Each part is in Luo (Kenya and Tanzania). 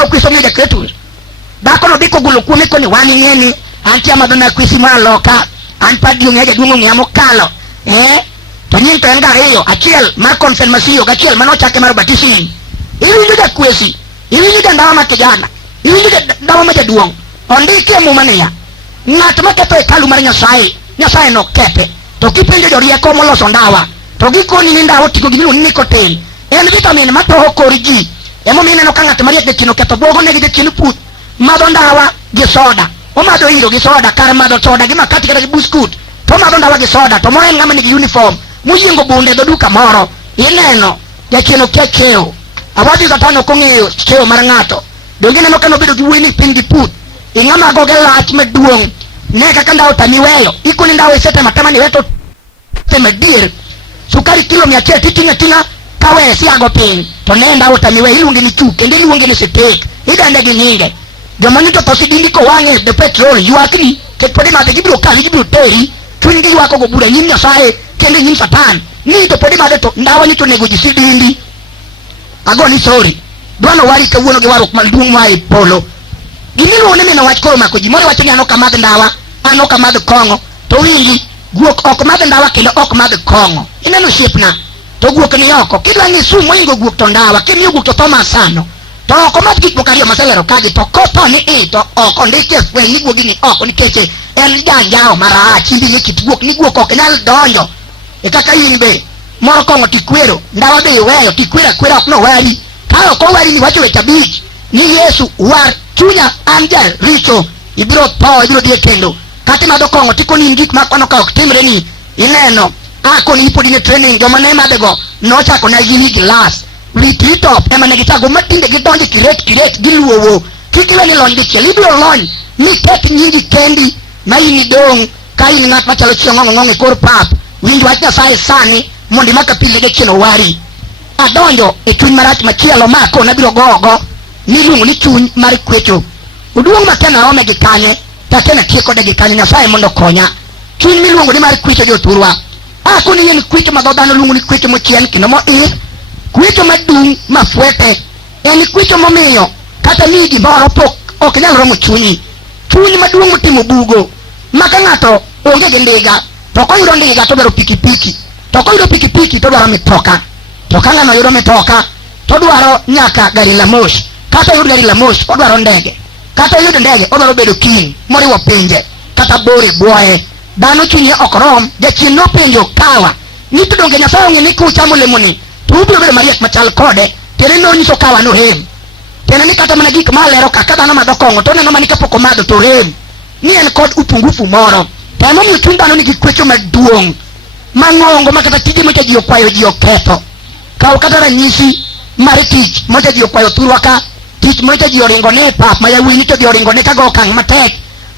kao kwiso meja kretus dako no diko gulo kuome koni wani ngeni anti amadona kwisi maloka anpadi ngeja dungo ngamo kalo to nyin to enga reyo achiel mar confirmation achiel mano chake mar batisi iwinjo da kwesi iwinjo da ndawa makijana iwinjo da ndawa majaduong ondike mumania ng'at maketho hekalu mar Nyasaye no kethe to kipenjo jorieko moloso ndawa to gikoni ni ndawa tiko gimiluongo ni nicotine en vitamin matoho kor ji emomiyo ineno ka ng'at mariek jachien oketho bwogo negi jachien puth madho ndawa gi soda omadho iro gi soda kar madho soda gi makati kata gi buskut to madho ndawa gi soda to mo en ng'ama nigi uniform muyiengo bunde dho duka moro ineno jachien okia cheo awadhi satano kong'eyo cheo mar ng'ato donge ineno ka nobedo gi wuoyi ni piny gi puth ing'ama go gi lach maduong' ne kaka ndawa tamiweyo ikoni ndawa isetema tema niweto tema dier sukari kilo 100 titinga tinga kawe siago piny to ne ndawa tamiweyo iluonge ni chuk kendo iluonge ni steak idende gi nyinge joma ng'ito to sidindi ko wang'e the petrol ywakni ket podi madhe gibiro kali gibiro teri chuny gi ywako go bura nyim Nyasaye kendo nyim Satan ni to podi madhe to ndawa ni to nego ji sidindi agoni sorry dwano wari kawuono gi warok maduong' ma e polo gimiluongo ni mino wach koro mako ji moro wacho ni an ok amadh ndawa an ok amadh kong'o to winji guok ok madh ndawa kendo ok madh kong'o ineno siepna to guok ni oko kidwa ng'i sum moingo guok to ndawa kimiyo guok to tho masano to ok omadh gik moko ariyo maselero kaji to koto ni to ok ondiki e fweny ni guogi ni oko nikech en janjao marach indie kit guok ni guok ok nyal donjo e kaka in be moro kong'o tikwero ndawa be iweyo tikwero akwera ok nowari ka ok owari ni wacho weche abich ni Yesu war chunya anja richo ibiro tho ibiro die kendo kati madho kong'o tikoni gik makwano ka ok timre ni ineno akoni ipodi ne training joma ne madhego nochako na gini glass retreat ema ne gichago matinde gidonje kiret giluowo kikiwe ni lony dichiel ibiro lony ni tek nyingi kendi ma ini dong ka in ng'at machalo chieng' ng'ong'o e kor pap winj wach Nyasaye sani mondi maka pile ge chino wari adonjo e chuny marach machielo mako nabiro gogo niluongo ni chuny mar kwecho uduong' makena ome gi kanye takena tieko de gi kanye Nyasaye mondo konya chuny miluongo ni mar kwecho joturwa akoni yen kwecho ma dhano luongo ni kwecho mochien kendo mo kwecho madung' mafwete en kwecho momiyo kata ni gimoro pok ok nyal romo chuny maduong' motimo bugo maka ng'ato onge gi ndiga to koyudo ndiga to dwaro pikipiki to koyudo pikipiki to dwaro mitoka to ka ng'ano yudo mitoka to dwaro nyaka gari la moshi kata yud gari la moshi odwaro ndege kata yud ndege odwaro bedo king moriwo pinje kata bore buoye dhano chunye ok rom jachien nopenjo kawa ni to donge Nyasaye ong'e ni kuchamo lemoni to ubiro bedo mariek machal kode tene nonyiso kawa no hem tene ni kata mana gik malero kaka dhano madho kong'o to neno mani kapok omadho to rem ni en kod upungufu moro to emomiyo chuny dhano nigi kwecho maduong' mang'ongo ma kata tije mocha ji okwayo ji oketho kaw kata ranyisi mar tich mocha ji okwayo thurwa ka tich mocha ji oringo ne pap ma yawuoyi ni to dhi oringo ne kago okang' matek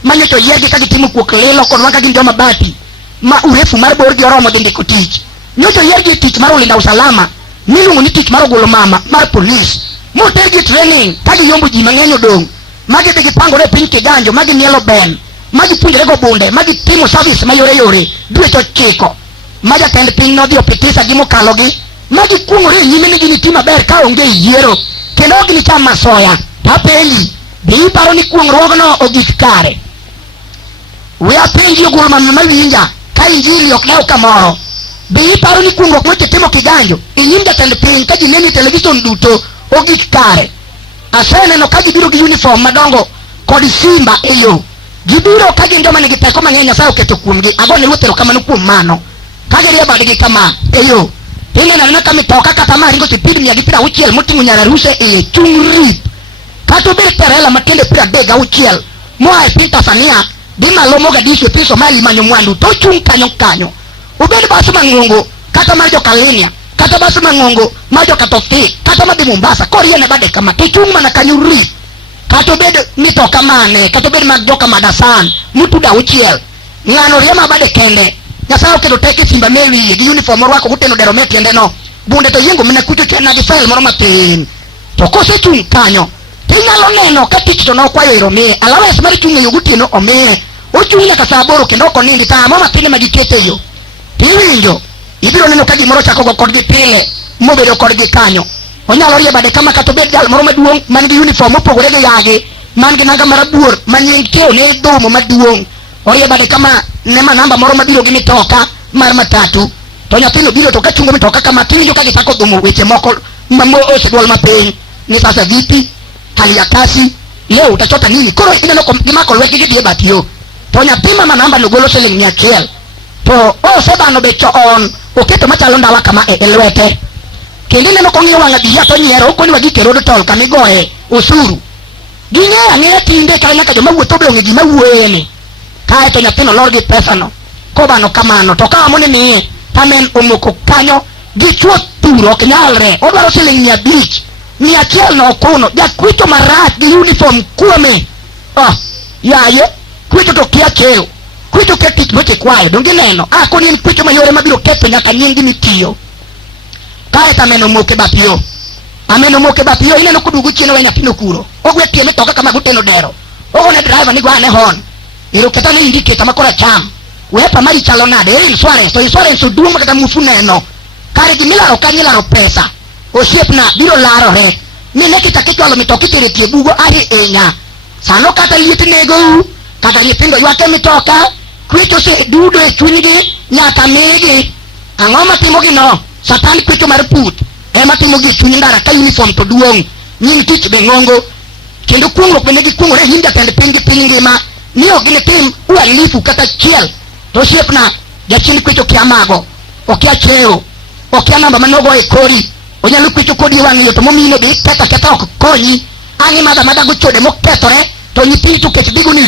manyoto yiegi ka gitimo kuok lilo kodwa ka gin joma bati ma urefu mar borgi oromo dhi ndiko tich nyoto yiegi tich mar ulinda usalama miluongo ni tich mar ogolo mama mar polis motergi training ka giyombo ji mang'eny odong' ma gidhi gipangore piny kiganjo ma gimielo ben ma gipuonjore go bunde ma gitimo service ma yore dweche 9 ma jatend piny nodhi opitisa gi mokalogi ma gikwong'ore e nyime ni gini ti maber ka onge yiero kendo ok ginicham masoya tapenji be iparo ni kuong'ruogno ogik kare we apenji ogol mama mawinja ka injili ok lew kamoro be iparo ni kuong'ruok mosetimo kiganjo e nyim jatend piny ka ji neni television duto ogik kare aseneno ka gibiro gi uniform madongo kod simba e yo gibiro ka gin joma nigi teko mang'eny Nyasaye oketo kuomgi agone ruoth erokamano kuom mano ka girie badgi kama e yo tineno ka mitoka kata ma ringo speed 160 moting'o nyararuse e chung rip kata obed terela matiende 36 moa e piny Tanzania dhi malo Mogadishu e piny Somali manyo mwandu to chung kanyo obed bas mang'ongo kata mar jokalinia kata bas mang'ongo mar jokatofik kata madhi Mombasa koriene bade kama to chung mana kanyo rip kata obed mitoka mane kata obed mag joka madasan mutuda 6 ng'ano riema bade kende Nyasaye oketo teke simba mewi gi uniform orwako guteno dero metiende no bunde to yiengo mena kucho chena gi file moro matin to kose chung kanyo tinyalo neno ka tich to nokwayo iromie alawes mar chung e yugutieno omie ochung nyaka saa 8 kendo ok onindi saa mo matin ma gikete yo tiwinjo ibiro neno ka gimoro chako go kodgi pile mobedo kodgi kanyo onyalo riebade kama kata obed jal moro maduong' man gi uniform mopogore gi yagi man gi nanga marabuor man nying keo ne dhumo maduong' oriebade kama nema namba moro mabiro gi mitoka mar matatu to nyathino biro to kachungo mitoka kama kinjo ka gipako dhumo weche moko ose duol mapiny ni sasa vipi hali ya kasi leo utachota nini koro ineno gimako lwetgi gidhi bat yo to nyathi mama namba nogolo siling 100 to osebano be choon oketo machalo ndawa kama e lwete kendo ineno kong'iyo wang'a biya to nyiero okoni wagike road toll kamigoye osuru ging'eyo ang'eya tinde kae nyaka joma wuotho be ong'e gima wuoyeni kae to nyathino lor gi pesano kobano kamano to ka amoni miye tamen omoko kanyo gichuo thuro ok nyalre odwaro siling 500 100 no okuno jakwito marach gi uniform kuome yaye kwito to kia cheo kwito ke tich moche kwayo donge neno koni en kwito mayore mabiro ketho nyaka nyingi mitiyo kae tameno moke bapio ameno moke bapio ineno kudugu chino wenya pino kuro ogwe tie mitoka kama guteno dero ogone driver ni gwane hon iro ketane indicator makora cham wepa mari chalo nade insurance oduong kata mufu neno kare gimilaro kanyilaro pesa osiepna biro larore mine kichalo mitoki tere tie bugo ari enya sano kata liet nego kata nyithindo ywake mitoka kwito se dudo e chunygi nyaka migi ang'o matimo gino satan kwito mar put ema timo gi chuny ndara ka uniform to duong' nying tich be ng'ongo kendo kuong'ruok bende gikuong'ore nying jatend piny gi piny ngima ni ok ginitim uhalifu kata chiel to osiepna jachien kwito kia mago okia cheo okia namba manogo e kori onyalo kwito kodi wang'i yo to momino be keta ok konyi ang'i madha gochode mokethore to nyithindo to ket digo ni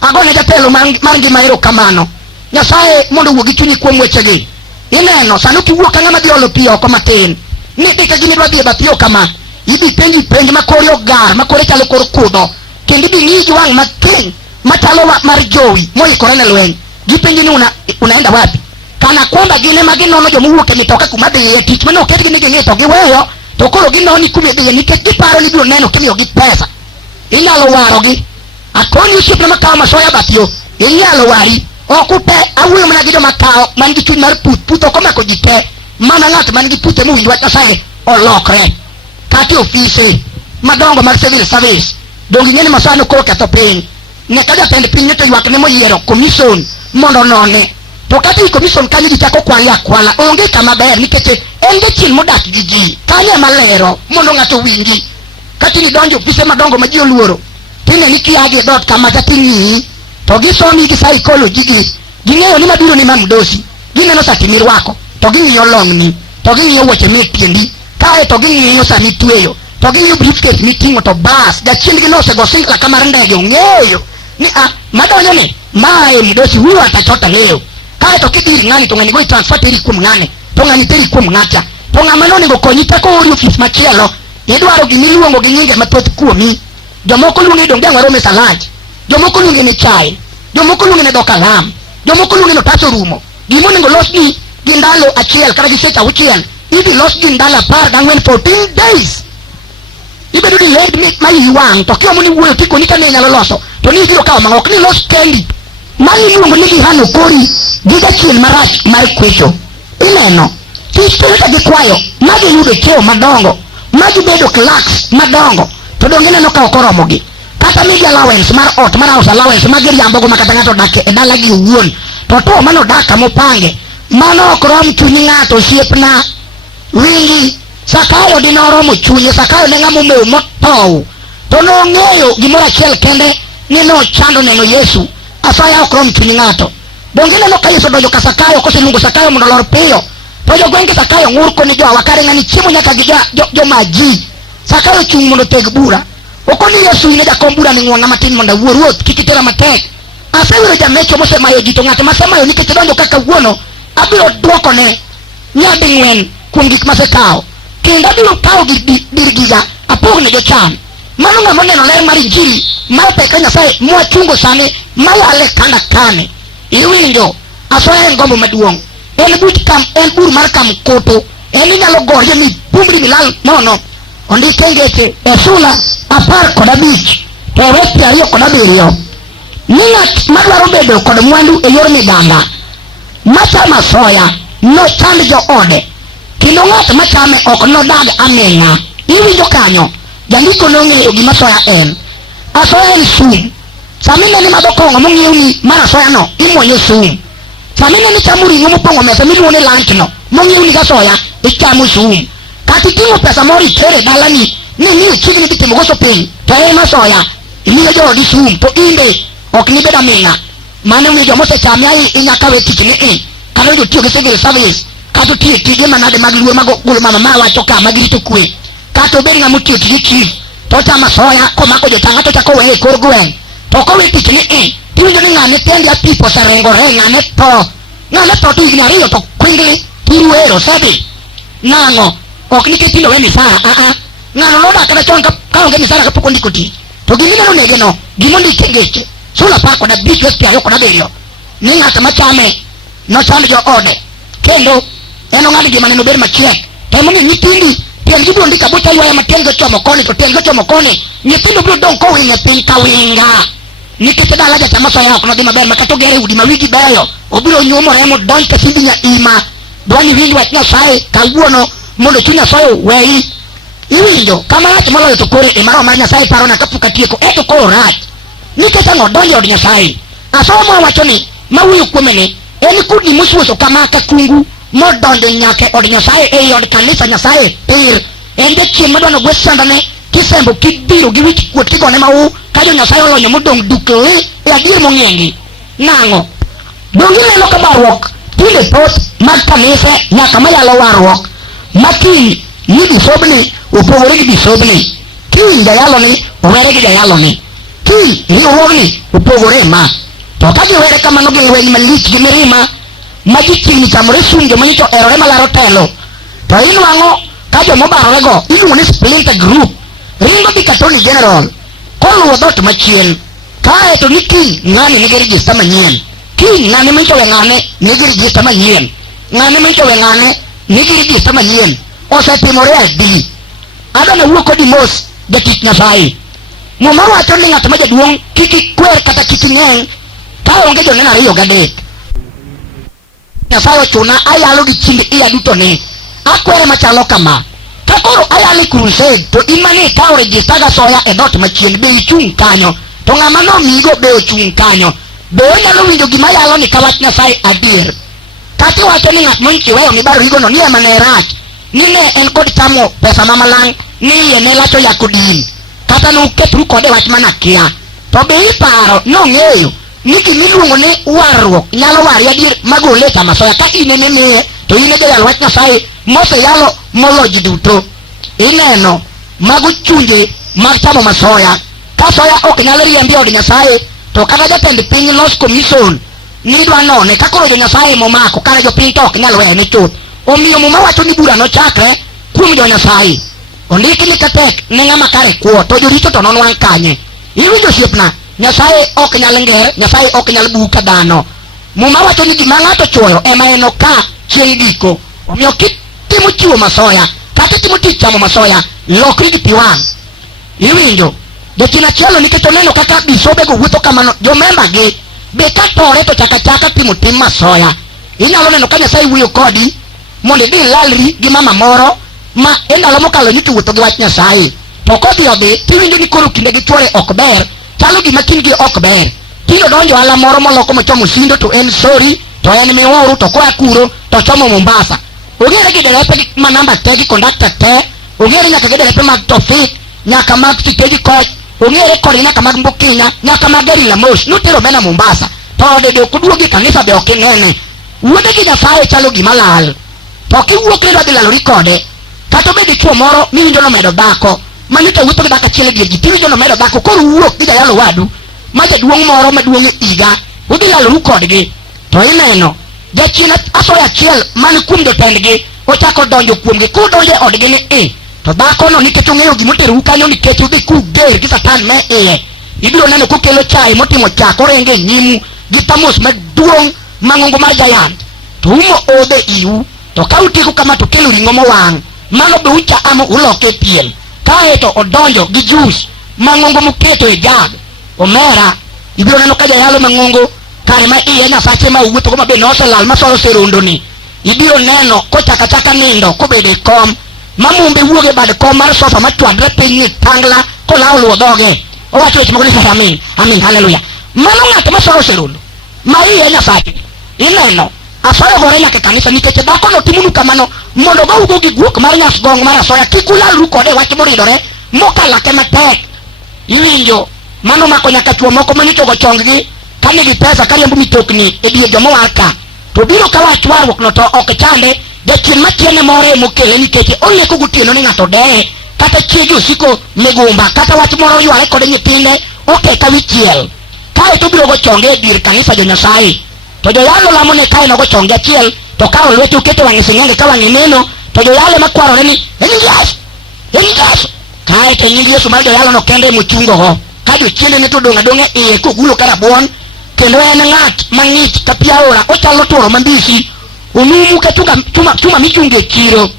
agone jatelo mar ngima erokamano Nyasaye mondo wuo gi chunyi kuom wechegi ineno sano kiwuok ang'ama dhi olo pi oko matin ni dika gini dwa dhi e bath yo kama idhi penj makore ogar makore chalo kor kudho kendo idhi ng'i gi wang' matin machalo mar jowi moikore ne lweny gipenji ni unaenda wapi kana kwamba gine maginono jomowuok e mitoka kuma dhiye tich mane oketgi ni ging'e to giweyo to koro ginoni kuma dhiye nikech giparo ni biro neno kimiyogi pesa inyalo warogi akoni osiepna makawo masoya bath yo inyalo wari okute awuoyo mana gi joma kawo man gi chuny mar put ok omako ji te mana ng'at man gi pute mowinj wach Nyasaye olokre kata ofise madongo mag civil service donge ing'eni masano koro ketho piny nyaka jatend piny ne to ywak ne moyiero commission mondo none to kata i commission kanyo ji chako kwale akwala onge kama ber nikech en jachien modak gi ji kanyo ema lero mondo ng'ato winji kata nidonjo ofise madongo ma ji oluoro tineni kiagi e dot kama tating'i to gisomi gi psychology ging'eyo ni mabiro ni mamdosi gineno sati mirwako to ging'iyo long'ni to ging'iyo wuoche mitiendi kae to ging'iyo sani tweyo to ging'iyo briefcase miting'o to bas jachiendgi nosego singla kamar ndege ong'eyo ni madonjo ni mae mdosi huyo atachota leo kae to kidhiri ng'ani to ng'ani go transfer teri kuom ng'ane to ng'ani teri kuom ng'acha to ng'ama nonego konyi teko ori ofis machielo idwaro gimiluongo gi nyinge mathoth kuomi jomoko luonge dong jang'waro mesa lunch jomoko luonge ni chai jomoko luonge ni dokalam jomoko luonge no tacho rumo gimonego losni gi ndalo achiel kata gi seche auchiel idhi los gi ndalo 14 14 days ibedo ni led ma iwang' to kiomo ni wuoyo tikoni kane inyalo loso to ni ibiro kawo mang'ok ni los kendi mali luongo ni gihano kori gi jachien marach mar kwecho ineno tich ka gikwayo magiyudo cheo madongo magibedo clerks madongo to donge neno ka ok oromogi kata migi allowance mar ot mar house allowance magiriambogo makata ng'ato odak e dalagi owuon to mano dak kamopange mano ok rom chunyi ng'ato osiepna wingi Sakayo dinoromo chunye Sakayo ne ng'ama omew motow to nong'eyo gimoro achiel kende ni nochando neno Yesu asaya ok rom chunyi ng'ato donge neno ka Yesu donjo ka Sakayo koseluongo Sakayo mondo lor piyo to jogwenge Sakayo ng'urko ni jowa kare ng'ani chiemo nyaka gi jomaji Sakayo chung' mondo teg bura okoni Yesu ine jakom bura ni ng'wang'a matin mondo wuo ruoth kik itera matek asewiro jamecho mosemayo ji to ng'at masemayo nikech donjo kaka wuono abiro dwokone nyading'wen kuom gik masekawo kendo abiro kawo dir giga apogne jocham mano ng'ama oneno ler mar injili mar pek Nyasaye mwachungo sani mayale kanda kane iwinjo asoya en gombo maduong' en bur mar kam koto en inyalo gorje mi pumri milal nono ondike ngeche e sula 15 to westi 27 ni ng'at madwaro bedo kod mwandu e yor miganda machamo asoya nochand jo ode kendo ng'at machame ok nodag aming'a. Iwinjo kanyo, jandiko nong'eyo gima asoya en. Asoya en sum. Samine ni madho kong'o mong'iew ni mar asoya no, imuonyo sum. Samine ni chamo ring'o mopong'o mesa miluongo ni lunch no, mong'iew ni gasoya, ichamo sum. Kata iting'o pesa moro itere dalani, ni chiegni dhi timo goso piny, to en asoya, imiyo joodi sum, to imbe ok nibed aming'a. Mano omiyo joma osechame inyaka we tich ni kata jotiyo gi civil service, kata otiyo tije manade mag luo mag golo mama wacho ka mag rito kwe, kata obed ng'ama otiyo tije chief, to ochamo asoya komako jotang'a to chako weye e kor gweng', to kowe tich ni tiwinjo ni ng'ane tendi apipo oseringore, ng'ane tho to higni 2 to kwingli tiruero sebi nang'o, ok nikech tindo we misara, ng'ano nodak kata chon ka onge misara kapok ondiko tich, to gimineno nege no, gimondike ngeche sula 15 wes 27 ni ng'at machame nochand jo ode, kendo en ong'ado gima neno ber machiek. To emomiyo nyithindi pien gibiro ndika buta ywaya matin gochomo koni to tien gochomo koni, nyithindo biro dong' kowing'e piny ka winga, nikech dala jacham asoya ok nodhi maber, makata ogere udi ma wigi beyo, obiro nyuomore modonj ka simbi nyaima, dwani winj wach Nyasaye kawuono mondo chuny Nyasaye weyi. Iwinjo kama rach moloyo to kore imaro mar Nyasaye parona kapok atieko, eto koro rach nikech ang'o donjo od Nyasaye. Asoya mowacho ni mawuoyo kuome ni en kudni mosuoso kama ka kungu modonjo nyaka od Nyasaye ei od kanisa Nyasaye pir. En jachien madwano gwe sandane kisembo kibiro gi wich kuot kigone mau ka jo Nyasaye olonyo modong' dukli e adier mong'engi. Nang'o dongi neno ka barruok tinde poth mag kanise nyaka mayalo warruok makiny ni disobni opogore gi disobni, kiny jayalo ni owere gi jayalo ni, kiny riwruogni opogore ma. To ka giwere kamano gi lweny malich gi mirima ma ji chiegni chamore sum joma nyicho erore malaro telo, to inwang'o ka jomobarore go iluongo ni splinter group ringo dhi Attorney General koluwo dhot machien. Kae to ni kiny ng'ani nigi rejista manyien, kiny ng'ani minchowe ng'ane nigi rejista manyien, ng'ani minchowe ng'ane nigi rejista manyien. Osetimore adi? Adwa wuo kodi mos jatich Nyasaye. Muma wacho ni ng'at ma jaduong' kik ikwer kata kik ing'eng ka onge joneno 2 g 3. Nyasaye ochuna ayalo gi chinde iya duto ni akwere machalo kama. Ka koro ayalo crusade to imani ikawo rejista gasoya e dot machien, be ichung' kanyo, to ng'ama nomigo be ochung' kanyo, be onyalo winjo gima yalo ni kawach Nyasaye adier. Kati wacho ni ng'at monchiweyo mibaro higono ni ema ne rach, ni ne en kod chamo pesa mamalang', ni iye ne lacho yako din, kata noketru kode wach mana kia, to be iparo nong'eyo ni gimiluongo ni warruok nyalo wari adier magole cham asoya ka ine ni miye to ine jayal wach Nyasaye moseyalo molo ji duto. Ineno mago chunje mag chamo masoya. Ka soya ok nyalo riembi od Nyasaye, to kata jatend piny los commission ni dwa none ka koro jo Nyasaye momako kane jopiny to ok nyal weye ni chuth. Omiyo muma wacho ni bura nochakre kuom jo Nyasaye. Ondiki ni katek ne ng'ama kare kuo to jorito to nonwang' kanye. Iwinjo osiepna, Nyasaye ok nyal nger, Nyasaye ok nyal buka dhano. Muma wacho ni gima ng'ato chuoyo ema eno ka chieng' giko. Omiyo kitimo chiwo masoya kata timo tich chamo masoya, lokri gi pi wang'. Iwinjo jachien achielo nikech oneno kaka bisobego wuotho kamano, jomemba gi be ka tore to chaka timo tim masoya. Inyalo neno ka Nyasaye wuoyo kodi mondo idhi lalri gi mama moro ma endalo mokalo ni tuwuotho gi wach Nyasaye, to kodhi odhi tiwinjo ni koro kinde gi chuore ok ber, chalo gima kin gi ok ber. Tino donjo ala moro moloko mochomo Sindo to en Sori, to en Miuru, to koa kuro to chomo Mombasa. Ogere gi derepe ma namba te gi kondakta te, ogere nyaka gi derepe mag Tofik, nyaka mag Siteji Koch, ogere kodi nyaka mag Mbukinya, nyaka mag Gari la Mosh, nutero bena Mombasa. To ode be okuduogi kanisa be okinene. Wuode gi Nyasaye chalo gima lal. To kiwuok ni dwadhi lalori kode, kata obedi chuo moro miwinjo nomedo dhako, manito wuotho gi dhako achiel e dier ji, tiwinjo nomedo dhako, koro wuok gi jayalo wadu ma jaduong' moro maduong' e iga, udhi laloru kodgi, to ineno jachien asoya achiel man kuom jotendgi ochako donjo kuomgi, kudonjo e odgi ni to dhakono nikech ong'eyo gimoterowu kanyo nikech udhi kuger gi Satan me iye, ibiro neno kokelo chai motimo chak orenge nyimu gi thamos maduong' mang'ongo mar Giant, to umo odhe iu, to ka utieko kama to kelo ring'o mowang', mano be uchamo uloke pien, kae to odonjo gi juice mang'ongo moketo e jag. Omera ibiro neno ka jayalo mang'ongo kare ma iye Nyasache ma wuotho go mabe noselal masolo serondoni, ibiro neno kochakachaka nindo kobede kom mamumbe wuoge bad kom mar sofa machwadre piny ni tangla kolao luo dhoge owacho weche mag Nyasaye. Amin, amin, haleluya. Mano ng'ato masoyo oserundo ma iye Nyasaye ineno asoyo gore nyaka kanisa nikech dhako no timonu kamano mondo gougo gi guok mar nyasgong mar asoya kik ulalru kode wach moridore mokalake matek. Iwinjo mano mako nyaka chuo moko manichogo chonggi kanigi pesa kariembo mitokni e dier joma waka to biro ka wach warruok no to ok chande jachien machiene more mokele nikech olieko gotieno ni ng'ato deye kata chiegi osiko migumba kata wach moro yware kode nyithinde okeka wichiel kae to biro go chonge e dier kanisa jo Nyasaye to joyalo lamone kae no go chonge achiel to kao lwete uketo wang'e sing'enge ka wang'e neno to joyale makwarore ni en Yesu kae to nying Yesu mar joyalo no kende mochungo ho ka jochiende ne to dong' adong'a iye kogulo karabuon kendo en ng'at mang'ich ka pi aora ochalo toro mambisi onumu ka chuma michunge e chiro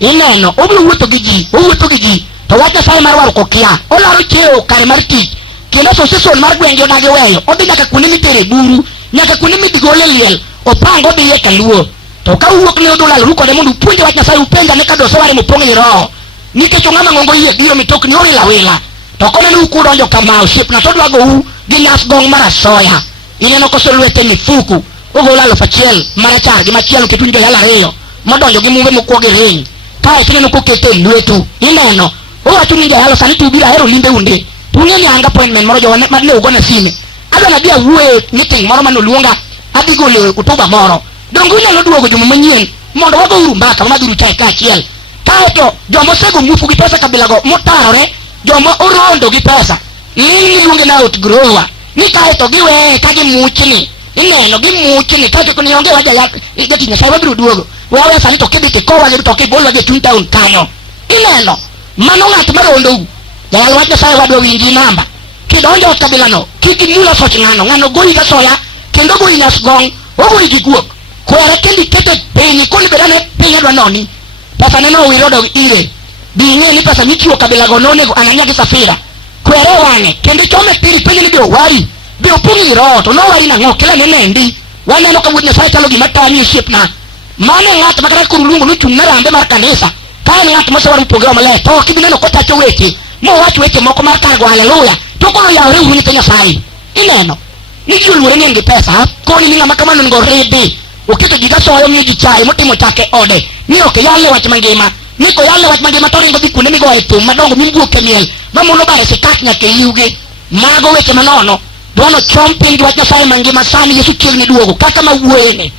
ineno obiro wuotho gi ji to wach Nyasaye mar warruok okia olaro cheo kare mar tich kendo association mar gwenge odagi weyo odhi nyaka kuonde mitere buru nyaka kuonde midigole liel opango odhiye kaluo to ka uwuok ne odolaloru kode mondo upuonje wach Nyasaye upenjane ka dosoware mopong' e roho nikech ong'ama ng'ongo yie biro mitokni owila wila to koneno ukudonjo kama osiepna to dwagou gi nyasgong mar asoya ineno koso lwete mifuku ogolo 1,000 marachar gi machielo ketunjo yala 2 modonjo gi mumbe mokwo gi ring kae tineno kokete lwetu ineno owacho ni jayalo sani tubira hero limbe unde tung'eni anga appointment moro jowa ne ugona sime adwa nabi awuoye meeting moro manoluonga adhi golo utuba moro dongo unyalo duogo joma manyien mondo wagouru mbaka wamadhuru chae kaachiel kae to joma osego mufu gi pesa kabilago motarore joma orondo gi pesa iluonge na outgrower ni kae to giweye ka gimuchni ineno gimuchni ka kikoni onge waja jati Nyasaye wabiro duogo wawe sani to kidhi tikowa to kibolwa gi chuny town kanyo ineno mano ng'at marondou jayal wach Nyasaye wadwa winji namba kidonjo ot kabilano kik imula soch ng'ano goyi ga soya kendo goyi nyasgong ogoyi gi guok kwere kendi kete piny koni bedane piny adwa noni pesa neno owiro dog ire bi ing'e ni pesa michiwo kabilago nonego Anania gi Safira kwere wang'e kendo chome pili penye ni bi owari bi opong'i roho to nowari nang'o kila nenendi waneno ka wuod Nyasaye chalo gima tami osiepna mano ng'at makata koro luongo nochung' na rambe mar kanisa kae ni ng'at mosewaro mopogore maler to ok ibi neno kotacho weche mowacho weche moko mar kargo haleluya to kono yawore uru nyithe Nyasaye ineno ni ji oluore ni en gi pesa koni ni ng'ama kamano ngo ridi oketo ji gasoyo miyo ji chae motimo chake ode ni ok yale wach mangima ni ko yale wach mangima to ringo dhi kuonde migoye thum madongo mibuoke miel mamono bare sikat nyaka iuge mago weche manono dwano chom piny gi wach Nyasaye mangima sani Yesu chiegni duogo kaka mawuoyene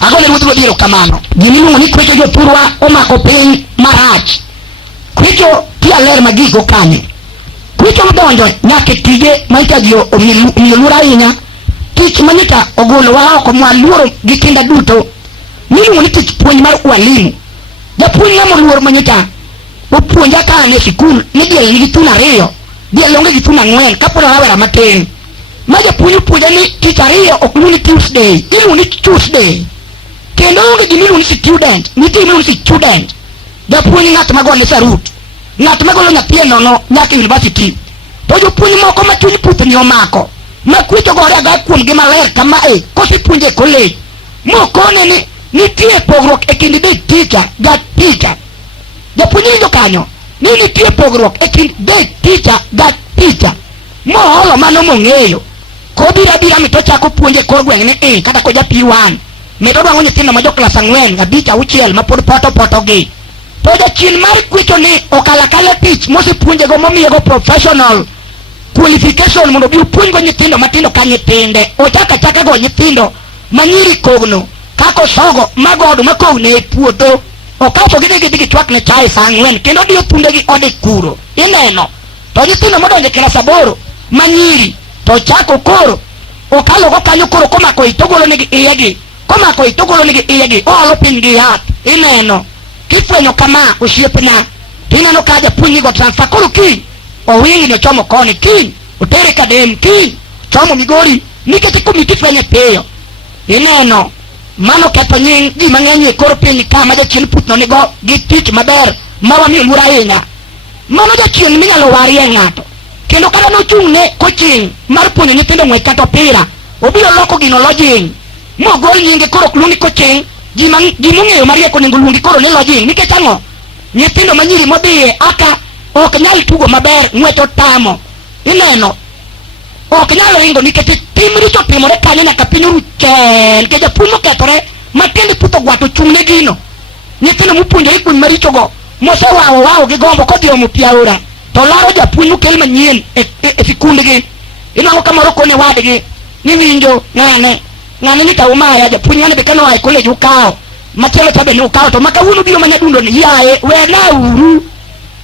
agone ruodh biro kamano gimiluongo ni kwecho jopurwa omako piny marach kwecho pia ler magigo kanyo kwecho odonjo nyaka tije maita ji omiyo luor ahinya tich manyaka ogolo wa oko mwaluoro gi kinda duto miluongo ni tich puonj mar walimu japuonj ng'ama oluor manyaka opuonja ka an e sikul ni diel nigi thun 2 diel onge gi thun 4 kapod rawera matin ma japuonj opuonja ni tich 2 ok luongo ni Tuesday iluongo ni Tuesday kendo onge gimiluongo ni student nitie iluongo ni student japuonj ng'at magone sarut ng'at magolo nyathi nono nyaka university to jopuonj moko ma chuny puthni omako ma kwecho gore aga kuom gi maler kama kosipuonje e college mokone ni nitie pogruok e kind day teacher ga teacher japuonj winjo kanyo ni nitie pogruok e kind day teacher ga teacher moholo mano mong'eyo kobira mitochako puonje kor gweng' ni kata ko ja P1 medo dwango nyithindo ma jo klas 4 5 6 ma pod poto gi to jachien mar kwecho ni okalakala tich mosepuonje go momiye go professional qualification mondo bi puonj go nyithindo matindo ka nyithinde ochaka go nyithindo manyiri kogno kako sogo magodo makogne e puodho okapo gidhi chwak ne chai saa 4 kendo dio punde gi ode kuro ineno to nyithindo modonje klas 8 manyiri to chako koro okalo go kanyo koro komako itogolo negi iyegi olo piny gi yath ineno kifwenyo kama osiepna tineno ka japuonj go transfer koro ki owingi no chomo koni ki otere kadem ki chomo Migori nikech komiti fwenye peyo ineno mano ketho nying ji mang'eny e kor piny ka ma jachien putno nigo gi tich maber ma wamiyo luor ahinya mano jachien minyalo warie ng'ato kendo kata nochung' ne coaching mar puonjo nyithindo ng'wech kata opira obiro loko gino lojing mogol nyinge koro ok luongi coaching ji mong'eyo marieko nego luongi koro ni lojing nikech ang'o nyithindo manyiri modhiye aka ok nyal tugo maber ng'weto tamo ineno ok nyal ringo nikech tim richo timore kanyo nyaka piny oru kel nikech japuonj mokethore matiende putho gwato chung'ne gino nyithindo mopuonjore kuny maricho go mosewawo gi gombo kodhi omo pi aora to laro japuonj mokel manyien e sikundgi inwang'o kamoro kone wadgi ni winjo ng'ane ni kaw maya japuonj ng'ane be kane oa e college ukawo machielo cha be ne ukawo to makawuono biro manyadundo ni yaye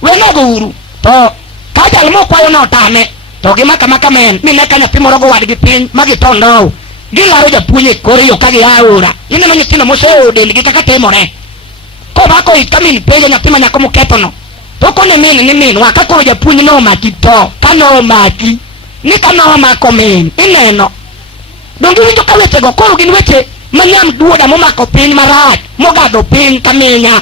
wenago uru to ka jal mokwayo no otame to gimaka men mine ka nyathi moro go wadgi piny magito ndow gilaro japuonj e kor yo ka gia aora ineno nyithindo moseo dendgi kaka timore komako it ka min penjo nyathi ma nyako mokethono to kone min ni minwa ka koro japuonj nomaki to ka nomaki ni ka nomako min ineno donge winjo ka wechego koro gin weche manyam duoda momako piny marach mogado piny kaminya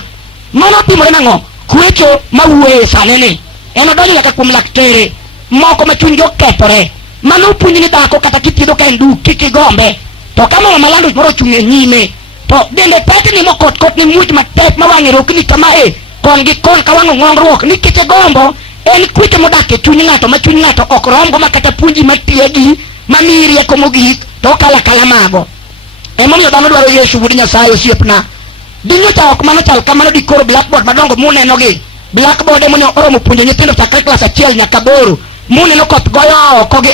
mano timore nang'o kwecho mawuoye sani ni en odonjo nyaka kuom laktere moko ma chunygi okethore mano puonj ni dhako kata kithiedho ka en duk kik igombe to ka mama malando moro ochung' e nyime to dende petni mokotkot ni muoch matek ma wang'e rokni kamae kon gi kon ka wang'o ng'ongruok nikech gombo en kwecho modak e chuny ng'ato ma chuny ng'ato ok romgo ma kata puonji matiegi mamiyi rieko mogik to okala mago emomiyo dhano dwaro Yesu wuod Nyasaye osiepna dinyocha ok mano chal kamano di koro blackboard madongo munenogi blackboard emone oromo puonjo nyithindo chakre klas 1 nyaka 8 muneno koth goyo oko gi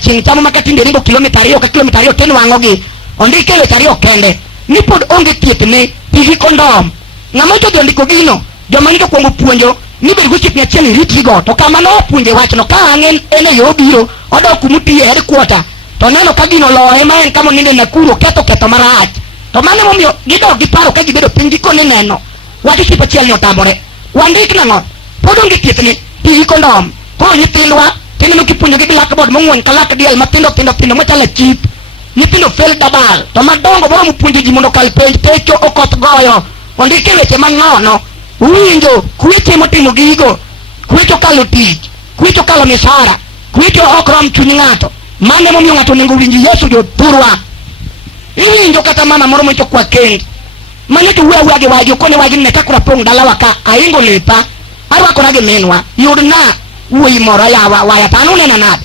chieng' chamo makatinde ringo kilomita 2 ka kilomita 2 tinwang'ogi ondike weche 2 kende ni pod onge thiethne pigi kondom ng'ama to ondiko gino joma nito kuongo puonjo ni bed gochiep ni achiel iritgigo to kamano opuonje wachno ka ang'en en e yo biro odok kumutiye headquarter to neno ka gino loye ma en kama oninde Nakuru ketho marach to mano momiyo gidok giparo ka gibedo piny gikone neno wach osiep achiel ni otamore wandik nang'o pod onge thiethne pigi kondom koro nyithindwa tineno kipuonjogi gi blackboard mong'wen ka lak diel mathindo machalo chip nyithindo fel dabal to madongo boro mopuonjo ji mondo kal penj techo okoth goyo ondike weche mang'ono winjo kweche motimo gigo kwecho kalo tich kwecho kalo misara kwecho ok rom chuny ng'ato mane momiyo ng'ato onego winji Yesu jothurwa iwinjo kata mama moro mocho kwa kendi manyoto wuoya gi wagi okone wagi ne kakura pong dalawa ka aingo lepa arwakora gi minwa yudna wuoyi moro yawa waya tanu nena nade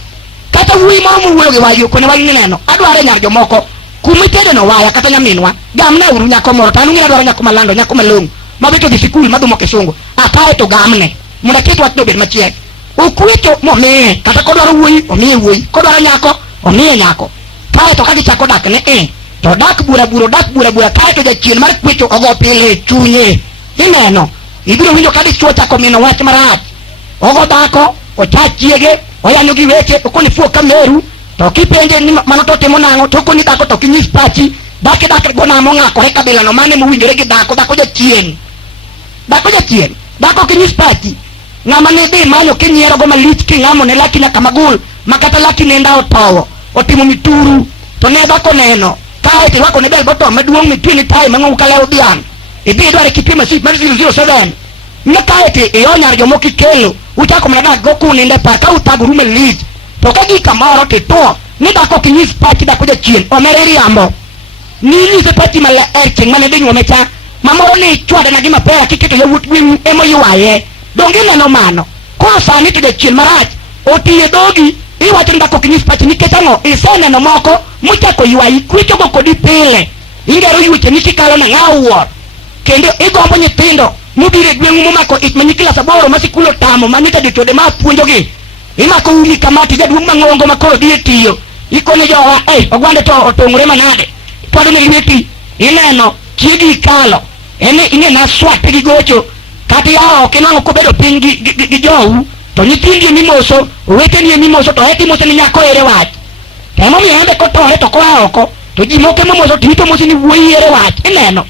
kata wuoyi moro mowuoyo gi wagi okone wagi neno adware nyar jomoko kumitede no waya kata nyaminwa gamne uru nyako moro tanu ng'ina dwaro nyako malando nyako malong mabeto di sikul madhumo kisungu akae to gamne mondo ket wach no bed machiek okwecho momiye kata kodwaro wuoyi omiye wuoyi kodwaro nyako omiye nyako kae to kagichako dak ne to dak bura kae to jachien mar kwecho ogo pile chunye ineno ibiro winjo ka dichuo chako mino wach marach ogo dhako ocha chiege oyanyo gi weche okoni fuo kameru to kipenje ni mano to timo nang'o to okoni dhako to kinyis pachi dak go namo ng'akore kabila no mane mowinjore gi dhako jachien dhako kinyis pachi ng'ama ne dhi manyo kinyiero go malich king'amo ne laki nyaka magul makata laki nenda otowo otimo mituru to ne dhako neno kae tirwako ne bel bottom maduong' mitwini tai mang'ou kaleo dhiang' idhi idware kipima sip mar 007 ne kae ti iyonyar jomoko ikelo uchako mana dak go kuninde par ka uthagoru malich to ka gi kamoro tituo ni dhako kinyis pachi dhako jachien omere riambo ninyise pachi maler chieng' mane dhi nyuome cha mamoro ni ichwade na gi mapera kiketo yawuot gweng'u emoywaye donge neno mano koro sani to jachien marach otiye dhogi iwacho ni dhako kinyis pachi nikech ang'o iseneno moko mochako ywayi kwechogo kodi pile ingero yuche ni kikalo na ng'awuor kendo igombo nyithindo mobiro e gweng'u momako ich manyi klas 8 ma sikul otamo manyocha jotode ma puonjogi imako umi kamati jaduong' mang'ongo makoro dhi e tiyo ikone jowa ogwande to otong'ore manade twado ne lieti ineno chiegi ikalo ene inena swat gi gocho kati yao kinang'o kobedo piny gi jou to nyithindi mimoso oweteni mimoso to etimoso ni nyako ere wach emomiyo embe kotore to koa oko to ji moko emomoso to itomosi ni wuoyi ere wach ineno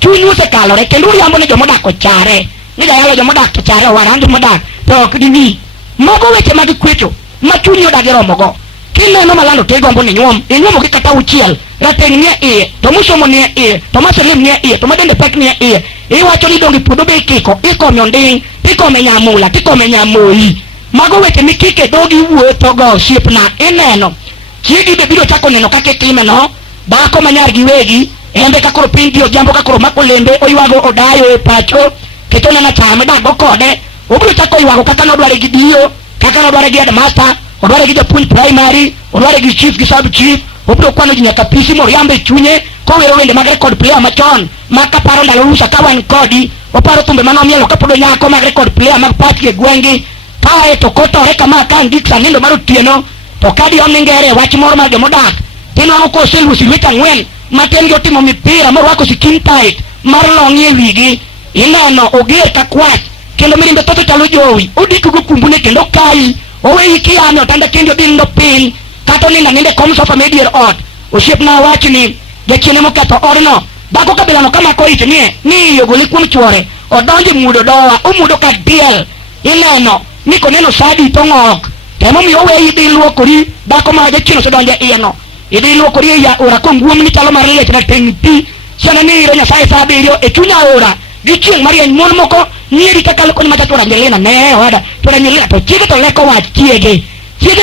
chunyu osekalore kendo uriambo ne jomodak ochare ni jayalo jomodak to chare warandu modak to ok dini mogo weche mag kwecho ma chunyi odagi romogo kineno malando to igombo ni inyuomogi kata uchiel rateng' nie iye to musomo nie iye to maselim nie iye to madende pek nie iye iwacho ni donge puodho be ikiko ikome onding tikome nyamula tikome nyamoi mago weche mikike dhogi wuothogo osiepna ineno chiegi be biro chako neno kaka itime no dhako manyar gi wegi embe kakoro piny dio jambo kakoro mako lembe oywago odayo e pacho keto nena chame dago kode obiro chako ywago kaka nodware gi dio kaka nodware gi headmaster odware gi japuonj primary odware gi chief gi sub chief obiro kwano ji nyaka pisi moriambe chunye kowero wende mag record player machon maka paro ndalo rusa ka wan kodi oparo thumbe manomielo kapodo nyako mag record player mag pati e gwengi kae to kotore kama kan diksa nindo mar otieno to kadi oningere wach moro mar jomodak tinwang'o koselusi lwet ang'wen maten gi otimo mipira morwako skin tight mar long'i e wigi ineno oger ka kwach kendo mirimbe toto chalo jowi odikugo kumbune kendo kai oweyi kiyame otanda kendo dindo piny kata oninda ninde kom sofa medier ot osiepna wachni jachiene moketho odno dhako kabilano kamako ich ni yogoli kuom chuore odonje mudo dowa omudo ka diel ineno ni koneno sadi to ng'ok temomiyo oweyi idhi luokori dhako ma jachieno osedonje iyeno idhi luokori e aora kong'wom ni chalo mar lech na teng' pi siana ni iro nyasaye sa abiriyo e chuny aora gi chieng' marieny mon moko nyiri kakalo koni macha to Angelina ne wada to Angelina to chiege to leko wach chiege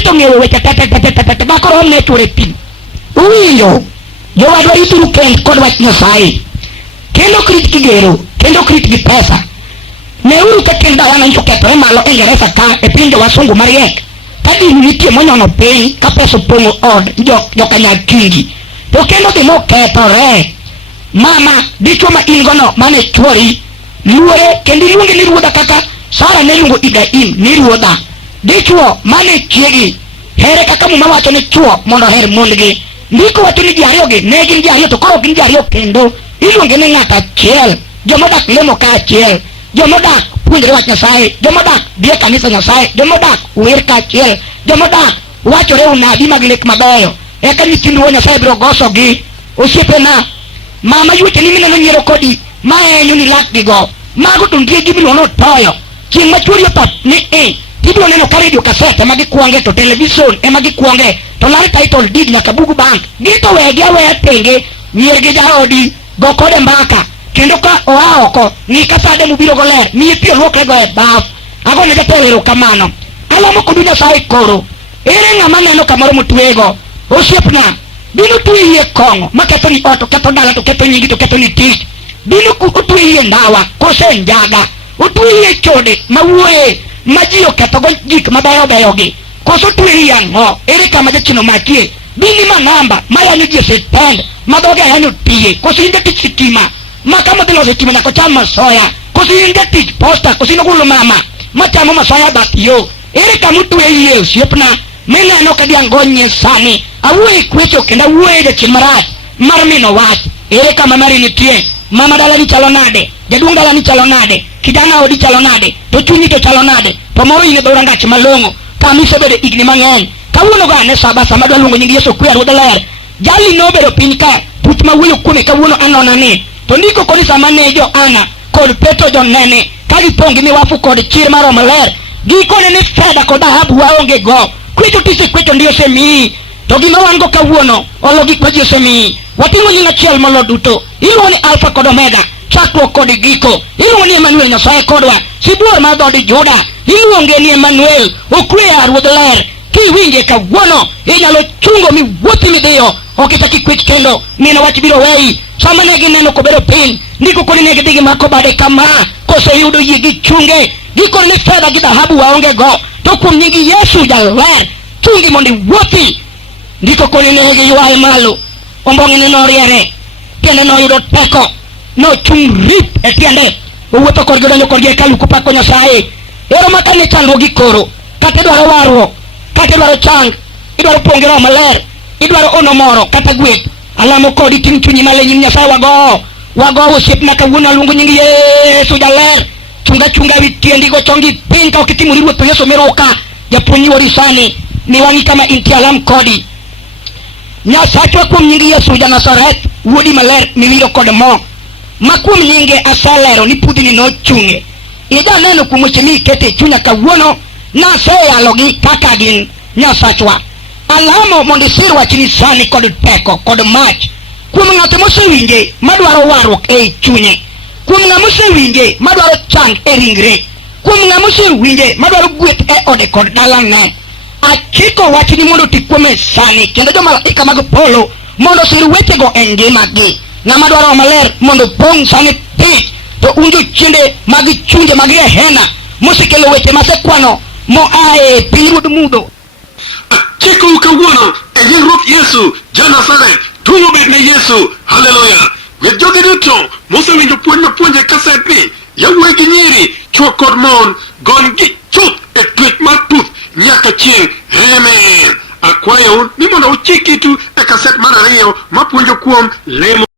to ng'eyo weche tete bakoro omne chuore pi uwinjo jowadwa ituru kend kod wach nyasaye kendo krit kigero kendo krit gi pesa neuru ka kendo dala nancho ketore malo e Ingereza ka e piny jowasungu mariek ka dinu nitie monyono piny ka pesa opong'o od jokanyakingi to kendo dhi mokethore mama dichuo ma in gono mane chuori luore kendo iluonge ni ruodha kaka Sara ne luongo Ibrahim ni ruodha dichuo mane chiegi here kaka muma wacho ni chuo mondo her mondgi ndiko wacho ni ji ariyogi ne gin ji ariyo to koro gin ji ariyo kendo iluonge ni ng'at achiel jomodak lemo ka achiel jomodak puonjore wach Nyasaye jomodak dhie kanisa Nyasaye jomodak wer ka achiel jomodak wachore unabi mag lek mabeyo eka nyithind wuo Nyasaye biro gosogi osiepena mama yuche ni mineno nyiero kodi maenyo ni lakgigo mago to ntie gimiluono toyo chieng' machuori otho ni tibiro neno ka radio kasete ema gikwonge to television ema gikwonge to lari title deed nyaka bugu bank gito wegi aweya tenge nyiergi jaodi go kode mbaka kendo ka oa oko ni kasade mubiro go ler ni pio luokre go e baf ago ne jatelo kamano alamo kodu Nyasaye koro ere ng'ama neno kamoro motwego osiepna bino tuiye kong'o maketho ni ot ketho dala to ketho nyingi to ketho ni tich bino utwiye ndawa kose njaga utwiye chode mawuoye ma ji okethogo gik mabeyo beyogi koso utwiye ang'o ere kama jachino makie bini manamba mayanyo ji e sitend madhoge ayanyo tiye koso in jatich sitima makama dhi loso sitima nyaka cham masoya koso in jatich posta koso in ogolo mama machamo masoya bath yo ere kama utwiye osiepna mineno ka diangonye sani awuoye kwecho kendo awuoye jachien marach mar mino wach ere kama mari nitie mama dala ni chalo nade jaduong' dala ni chalo nade kijana odi chalo nade to chunyi to chalo nade to moro in e dho rangach malong'o kama isebedo higni mang'eny kawuono go ane saba sama dwa luongo nying Yesu kwe ruodh ler jali nobedo piny ka puch mawuoyo kuome kawuono anona ni to ndiko kodi sama ne jo Ana kod Petro jonene ka gipong' gi miwafu kod chir maromo ler gikone ni fedha kod dhahabu waonge go kwecho tisekwecho ndi osemiyi to gima wan go kawuono olo gik ma ji osemiyi wating'o nying achiel molo duto iluongo ni Alfa kod Omega chakruok kod giko iluongo ni Emmanuel Nyasaye kodwa sibuor mar dhood Juda iluonge ni Emmanuel okweya ruodh ler kiwinje kawuono inyalo chungo miwuothi midhiyo okitaki kwech kendo neno wach biro weyi sama ne gineno kobedo piny ndiko koni ne gidhi gimako bade kama koseyudo yie gichunge gikoni ni fedha gi dhahabu waonge go to kuom nying Yesu jaler chungi mondo iwuothi ndiko koni ne giywaye malo ombong'ene noriere tiende noyudo teko nochung' rip e tiende owuotho kodgi odonjo kodgi e hekalu kopako Nyasaye ero maka ne chandruogi koro kata idwaro warruok kata idwaro chang idwaro puonge Roho Maler idwaro ono moro kata gweth alamo kodi ting' chunyi malo e nyim Nyasaye wago osiepna kawuono aluongo nying Yesu jaler chunga wi tiendigo chongi piny ka ok itimori ruoth Yesu miruka japuonj wuori sani miwang'i kama intie alam kodi Nyasachwa kuom nying Yesu ja-Nazareth wuodi maler miwiro kod mo ma kuom nyinge aselero ni pudhini nochung'e ida neno kuom weche mikete e chunya kawuono naseyalogi kaka gin Nyasachwa alamo mondo isir wachni sani kod teko kod mach kuom ng'ato mosewinje madwaro warruok e chunye kuom ng'ama osewinje madwaro chang e ringre kuom ng'ama osewinje madwaro gweth e ode kod dalane achiko wachni mondo ti kuome sani kendo jomalaika mag polo mondo sir wechego e ngimagi ng'ama dwaro maler mondo pong' sange tich to unjo chiende magi chunje magi hena mosekelo weche masekwano moae pinyruodh mudho. Chiko kawuono e nying Ruoth Yesu Ja-Nazareth, tuyo bed ne Yesu, haleluya. With jogi duto mosewinjo puonj mapuonje kaset ni, yawuoyi gi nyiri, chwo kod mon, gon gi chuth e twech mar tuth nyaka chieng', amen. Akwayo ni mondo uchik itu e kaset mar 2 mapuonjo kuom lemo